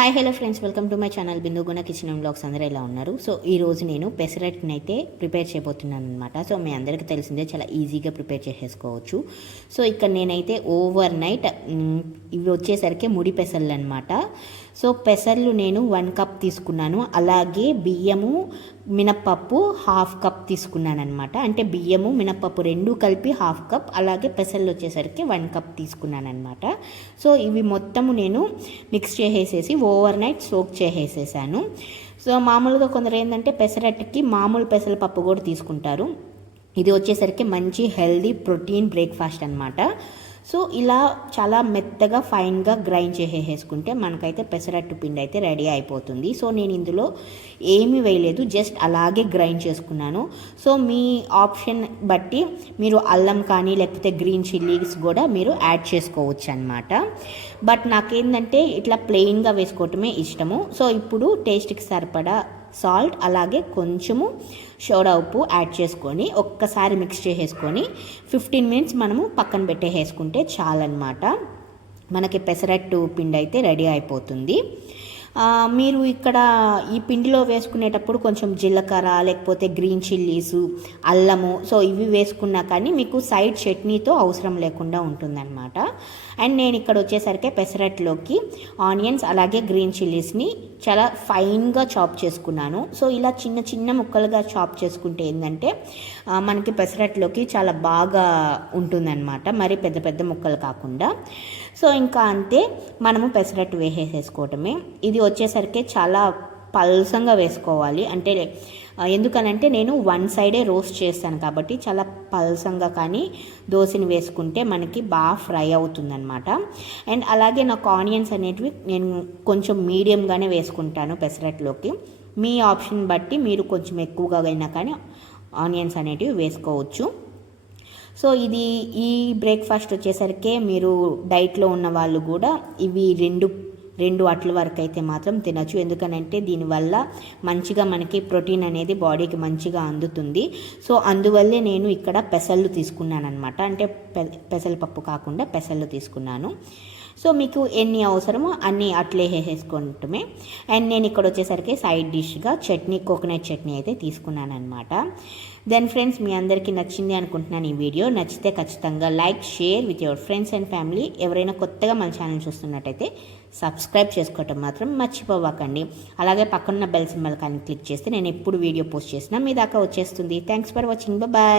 Hi hello friends welcome to my channel Binduguna kitchen blogs అందరూ ఎలా ఉన్నారు? So ఈ రోజు నేను పెసరట్ని అయితే ప్రిపేర్ చేయబోతున్నాను అనమాట సో మీ అందరికీ తెలిసిందే చాలా ఈజీగా ప్రిపేర్ చేసేసుకోవచ్చు. సో ఇక్కడ నేనైతే ఓవర్ నైట్ ఇవి వచ్చేసరికి ముడి పెసర్లు అనమాట సో పెసర్లు నేను వన్ కప్ తీసుకున్నాను. అలాగే బియ్యము మినప్పప్పు హాఫ్ కప్ తీసుకున్నాను అనమాట అంటే బియ్యము మినప్పప్పు రెండు కలిపి హాఫ్ కప్ అలాగే పెసర్లు వచ్చేసరికి వన్ కప్ తీసుకున్నాను అనమాట సో ఇవి మొత్తము నేను మిక్స్ చేసేసేసి ఓవర్ నైట్ సోక్ చేసేసాను సో మామూలుగా కొందరు ఏంటంటే పెసరట్టుకి మామూలు పెసరపప్పు కూడా తీసుకుంటారు. ఇది వచ్చేసరికి మంచి హెల్దీ ప్రోటీన్ బ్రేక్ఫాస్ట్ అనమాట సో ఇలా చాలా మెత్తగా ఫైన్గా గ్రైండ్ చేసేసుకుంటే మనకైతే పెసరట్టు పిండి అయితే రెడీ అయిపోతుంది. సో నేను ఇందులో ఏమీ వేయలేదు జస్ట్ అలాగే గ్రైండ్ చేసుకున్నాను. సో మీ ఆప్షన్ బట్టి మీరు అల్లం కానీ లేకపోతే గ్రీన్ చిల్లీస్ కూడా మీరు యాడ్ చేసుకోవచ్చు అనమాట బట్ నాకేంటంటే ఇట్లా ప్లెయిన్గా వేసుకోవటమే ఇష్టము. సో ఇప్పుడు టేస్ట్కి సరిపడా సాల్ట్ అలాగే కొంచెము సోడా ఉప్పు యాడ్ చేసుకొని ఒక్కసారి మిక్స్ చేసేసుకొని ఫిఫ్టీన్ మినిట్స్ మనము పక్కన పెట్టేసుకుంటే చాలన్నమాట. మనకి పెసరట్టు పిండి అయితే రెడీ అయిపోతుంది. మీరు ఇక్కడ ఈ పిండిలో వేసుకునేటప్పుడు కొంచెం జీలకర్ర లేకపోతే గ్రీన్ చిల్లీసు అల్లము సో ఇవి వేసుకున్నా కానీ మీకు సైడ్ చట్నీతో అవసరం లేకుండా ఉంటుందన్నమాట. అండ్ నేను ఇక్కడ వచ్చేసరికి పెసరట్లోకి ఆనియన్స్ అలాగే గ్రీన్ చిల్లీస్ని చాలా ఫైన్గా చాప్ చేసుకున్నాను. సో ఇలా చిన్న చిన్న ముక్కలుగా చాప్ చేసుకుంటే ఏంటంటే మనకి పెసరట్లోకి చాలా బాగా ఉంటుందన్నమాట. మరి పెద్ద పెద్ద ముక్కలు కాకుండా. సో ఇంకా అంతే మనము పెసరట్టు వేసేసుకోవటమే ఇది వచ్చేసరికి చాలా పల్సంగా వేసుకోవాలి. అంటే ఎందుకనంటే నేను వన్ సైడే రోస్ట్ చేస్తాను కాబట్టి చాలా పల్సంగా కానీ దోశని వేసుకుంటే మనకి బాగా ఫ్రై అవుతుందన్నమాట. అండ్ అలాగే నాకు ఆనియన్స్ అనేటివి నేను కొంచెం మీడియంగానే వేసుకుంటాను పెసరట్లోకి. మీ ఆప్షన్ బట్టి మీరు కొంచెం ఎక్కువగా అయినా కానీ ఆనియన్స్ అనేటివి వేసుకోవచ్చు. సో ఇది ఈ బ్రేక్ఫాస్ట్ వచ్చేసరికి మీరు డైట్లో ఉన్న వాళ్ళు కూడా ఇవి రెండు రెండు అట్ల వరకు అయితే మాత్రం తినచ్చు. ఎందుకనంటే దీనివల్ల మంచిగా మనకి ప్రోటీన్ అనేది బాడీకి మంచిగా అందుతుంది. సో అందువల్లే నేను ఇక్కడ పెసళ్ళు తీసుకున్నాను అనమాట అంటే పె పెసలపప్పు కాకుండా పెసళ్ళు తీసుకున్నాను. సో మీకు ఎన్ని అవసరమో అన్ని అట్లే వేసేసుకోవటమే అండ్ నేను ఇక్కడ వచ్చేసరికి సైడ్ డిష్గా చట్నీ కోకోనట్ చట్నీ అయితే తీసుకున్నాను అనమాట దెన్ ఫ్రెండ్స్ మీ అందరికీ నచ్చింది అనుకుంటున్నాను ఈ వీడియో. నచ్చితే ఖచ్చితంగా like share with your friends and family ఎవరైనా కొత్తగా మన ఛానల్ చూస్తున్నట్టయితే సబ్స్క్రైబ్ చేసుకోవటం మాత్రం మర్చిపోవకండి. అలాగే పక్కనున్న బెల్ సింబల్ కానీ క్లిక్ చేస్తే నేను ఎప్పుడు వీడియో పోస్ట్ చేసినా మీ దాకా వచ్చేస్తుంది. Thanks for watching bye